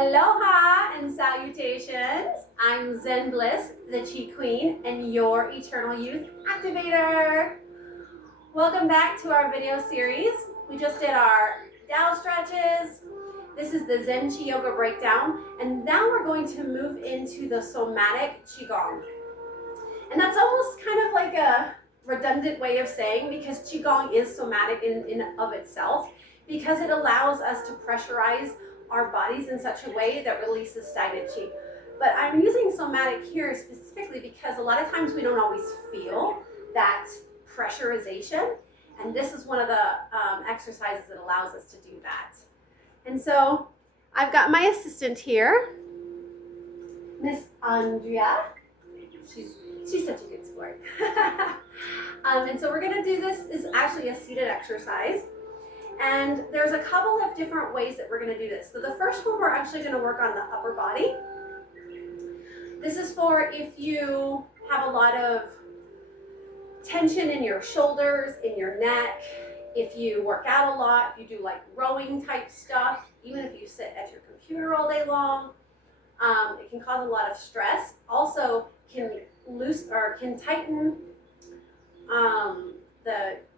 Aloha and salutations. I'm Zen Bliss, the Chi Queen, and your Eternal Youth Activator. Welcome back to our video series. We just did our Tao stretches. This is the Zen Chi Yoga breakdown, and now we're going to move into the somatic Qigong. And that's almost kind of like a redundant way of saying, because Qigong is somatic in of itself, because it allows us to pressurize our bodies in such a way that releases stagnant chi. But I'm using somatic here specifically because a lot of times we don't always feel that pressurization, and this is one of the exercises that allows us to do that. And so I've got my assistant here, Miss Andrea. She's such a good sport. And so we're gonna do this is actually a seated exercise. And there's a couple of different ways that we're going to do this. So the first one, we're actually going to work on the upper body. This is for if you have a lot of tension in your shoulders, in your neck, if you work out a lot, if you do like rowing type stuff, even if you sit at your computer all day long, it can cause a lot of stress. Also can tighten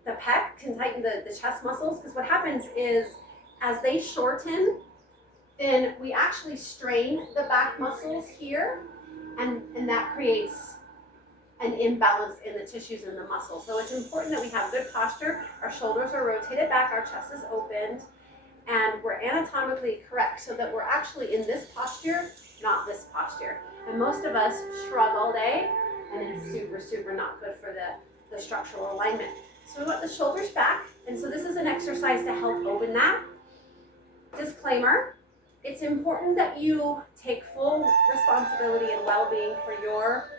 the pec, can tighten the chest muscles, because what happens is as they shorten, then we actually strain the back muscles here, and that creates an imbalance in the tissues and the muscles. So it's important that we have good posture. Our shoulders are rotated back, our chest is opened, and we're anatomically correct so that we're actually in this posture, not this posture. And most of us shrug all day, and it's super not good for the structural alignment. So we want the shoulders back, and so this is an exercise to help open that. Disclaimer, it's important that you take full responsibility and well-being for your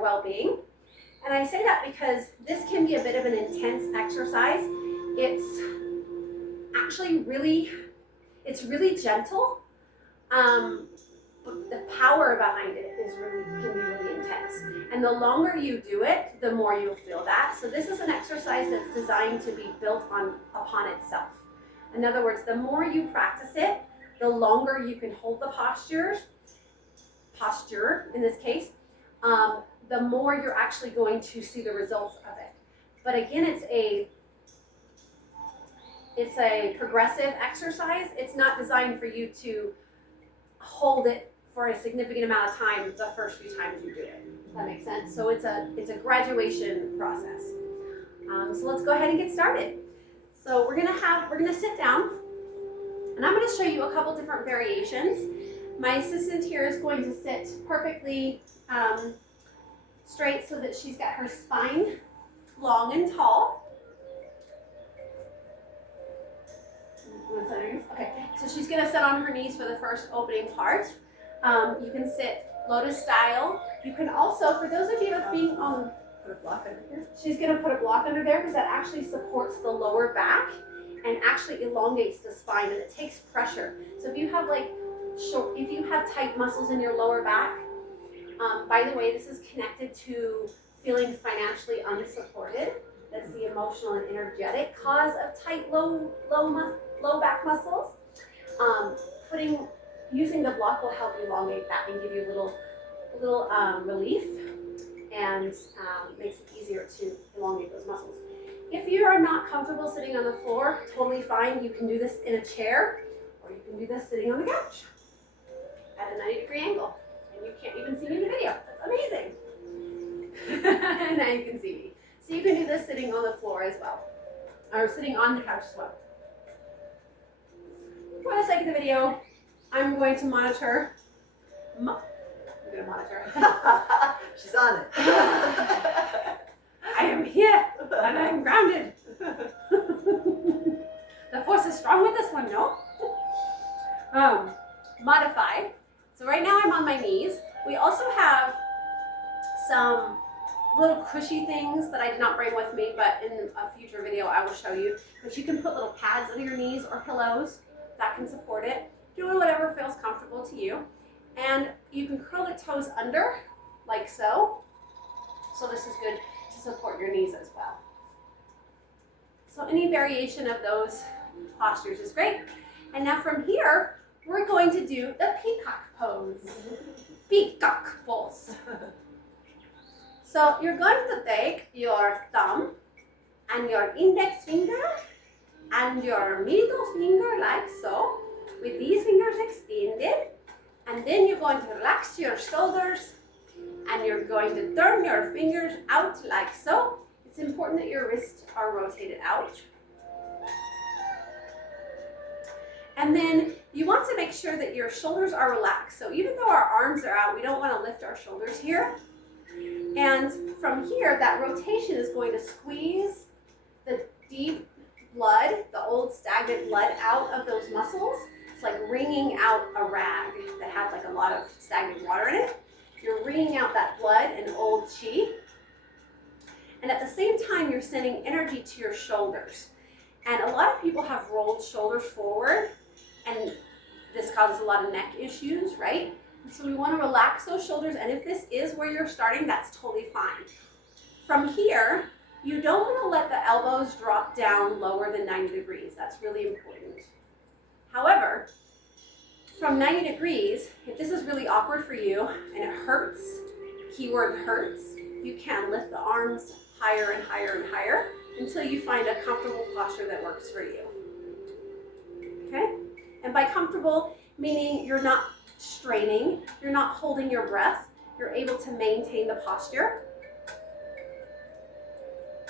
well-being. And I say that because this can be a bit of an intense exercise. It's actually really gentle. But the power behind it can be really intense. And the longer you do it, the more you'll feel that. So this is an exercise that's designed to be built upon itself. In other words, the more you practice it, the longer you can hold the posture in this case, the more you're actually going to see the results of it. But again, it's a progressive exercise. It's not designed for you to hold it for a significant amount of time the first few times you do it. Does that make sense? So it's a graduation process. So let's go ahead and get started. So we're gonna sit down, and I'm gonna show you a couple different variations. My assistant here is going to sit perfectly straight so that she's got her spine long and tall. Okay, so she's gonna sit on her knees for the first opening part. You can sit lotus style. You can also, for those of you that being on, put a block under here. She's gonna put a block under there because that actually supports the lower back and actually elongates the spine, and it takes pressure. So if you have if you have tight muscles in your lower back, by the way, this is connected to feeling financially unsupported. That's the emotional and energetic cause of tight low back muscles. Using the block will help elongate that and give you a little relief, and makes it easier to elongate those muscles. If you are not comfortable sitting on the floor, totally fine. You can do this in a chair, or you can do this sitting on the couch at a 90-degree angle. And you can't even see me in the video. That's amazing. Now you can see me. So you can do this sitting on the floor as well, or sitting on the couch as well. For the sake of the video, I'm going to monitor. I'm going to monitor. She's on it. I am here, and I'm grounded. The force is strong with this one, no? Modify. So right now I'm on my knees. We also have some little cushy things that I did not bring with me, but in a future video I will show you. But you can put little pads under your knees or pillows that can support it. Do whatever feels comfortable to you. And you can curl the toes under, like so. So this is good to support your knees as well. So any variation of those postures is great. And now from here, we're going to do the peacock pose. Peacock pose. So you're going to take your thumb and your index finger and your middle finger like so, with these fingers extended, and then you're going to relax your shoulders and you're going to turn your fingers out like so. It's important that your wrists are rotated out. And then you want to make sure that your shoulders are relaxed. So even though our arms are out, we don't want to lift our shoulders here. And from here, that rotation is going to squeeze the deep blood, the old stagnant blood out of those muscles. It's like wringing out a rag that had like a lot of stagnant water in it. You're wringing out that blood and old chi. And at the same time, you're sending energy to your shoulders. And a lot of people have rolled shoulders forward, and this causes a lot of neck issues, right? So we want to relax those shoulders, and if this is where you're starting, that's totally fine. From here, you don't want to let the elbows drop down lower than 90 degrees. That's really important. However, from 90 degrees, if this is really awkward for you and it hurts, keyword hurts, you can lift the arms higher and higher and higher until you find a comfortable posture that works for you. Okay? And by comfortable, meaning you're not straining, you're not holding your breath, you're able to maintain the posture.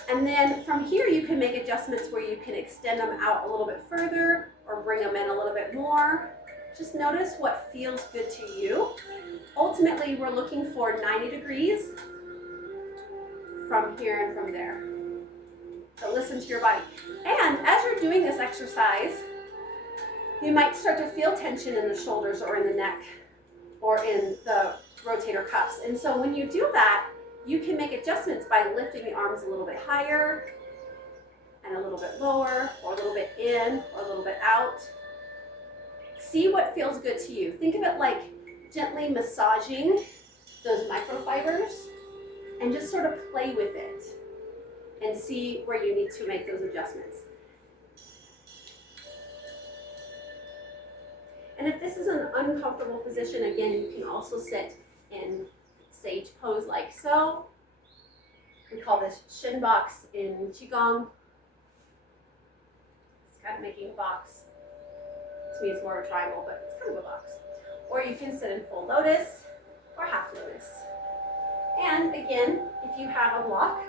And then from here, you can make adjustments where you can extend them out a little bit further or bring them in a little bit more. Just notice what feels good to you. Ultimately, we're looking for 90 degrees from here and from there. So listen to your body. And as you're doing this exercise, you might start to feel tension in the shoulders or in the neck or in the rotator cuffs. And so when you do that, you can make adjustments by lifting the arms a little bit higher and a little bit lower, or a little bit in or a little bit out. See what feels good to you. Think of it like gently massaging those microfibers and just sort of play with it and see where you need to make those adjustments. And if this is an uncomfortable position, again, you can also sit in sage pose like so. We call this shin box in Qigong. It's kind of making a box. To me, it's more of a triangle, but it's kind of a box. Or you can sit in full lotus or half lotus. And again, if you have a block,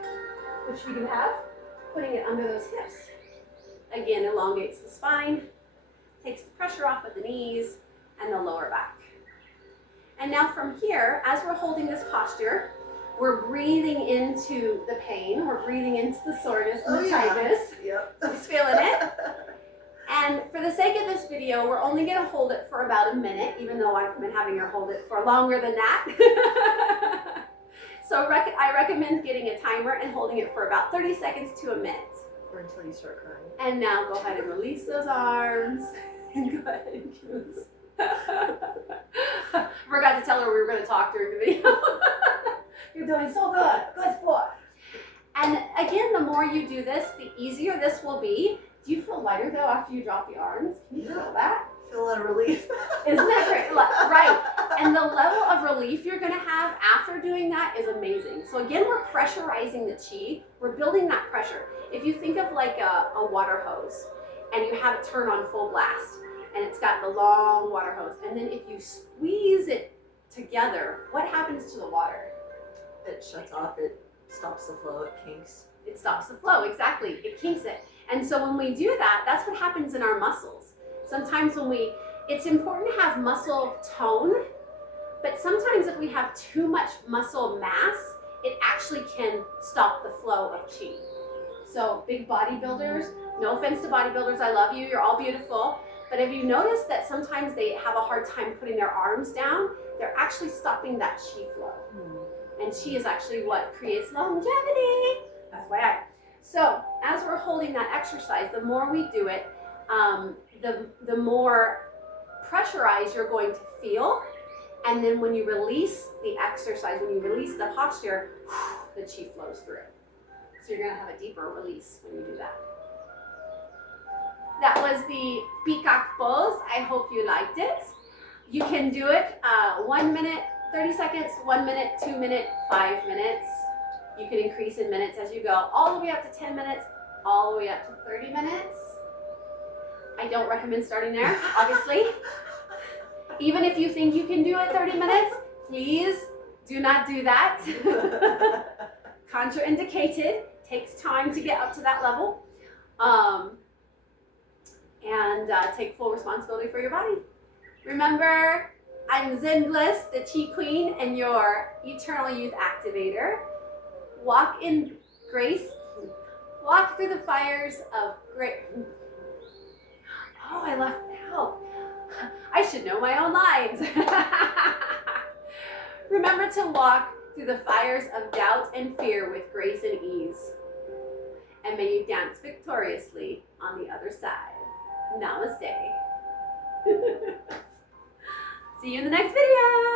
which we do have, putting it under those hips. Again, elongates the spine, takes the pressure off of the knees and the lower back. And now from here, as we're holding this posture, we're breathing into the pain, we're breathing into the soreness and the tightness. Yep. Who's feeling it? And for the sake of this video, we're only going to hold it for about a minute, even though I've been having her hold it for longer than that. So I recommend getting a timer and holding it for about 30 seconds to a minute. Or until you start crying. And now go ahead and release those arms. And go ahead and kiss. Forgot to tell her we were going to talk during the video. You're doing so good. Good sport. And again, the more you do this, the easier this will be. Do you feel lighter though after you drop the arms? Can you feel that? I feel a lot of relief. Isn't that great? Right. And the level of relief you're going to have after doing that is amazing. So again, we're pressurizing the chi. We're building that pressure. If you think of like a water hose and you have it turn on full blast and it's got the long water hose, and then if you squeeze it together, what happens to the water? It shuts off, it stops the flow, it kinks. It stops the flow, exactly. It kinks it. And so when we do that, that's what happens in our muscles. Sometimes it's important to have muscle tone, but sometimes if we have too much muscle mass, it actually can stop the flow of chi. So big bodybuilders, no offense to bodybuilders, I love you, you're all beautiful, but have you noticed that sometimes they have a hard time putting their arms down? They're actually stopping that chi flow. And chi is actually what creates longevity. FYI. So as we're holding that exercise, the more we do it, the more pressurized you're going to feel. And then when you release the exercise, when you release the posture, the chi flows through. So you're going to have a deeper release when you do that. That was was the peacock pose. I hope you liked it. You can do it 1 minute, 30 seconds, 1 minute, 2 minutes, 5 minutes. You can increase in minutes as you go, all the way up to 10 minutes, all the way up to 30 minutes. I don't recommend starting there, obviously. Even if you think you can do it 30 minutes, please do not do that. Contraindicated, takes time to get up to that level. And take full responsibility for your body. Remember, I'm Zen Bliss, the Chi Queen, and your Eternal Youth Activator. Walk in grace. Walk through the fires of grace. Oh, I left out. I should know my own lines. Remember to walk through the fires of doubt and fear with grace and ease. And may you dance victoriously on the other side. Namaste. See you in the next video.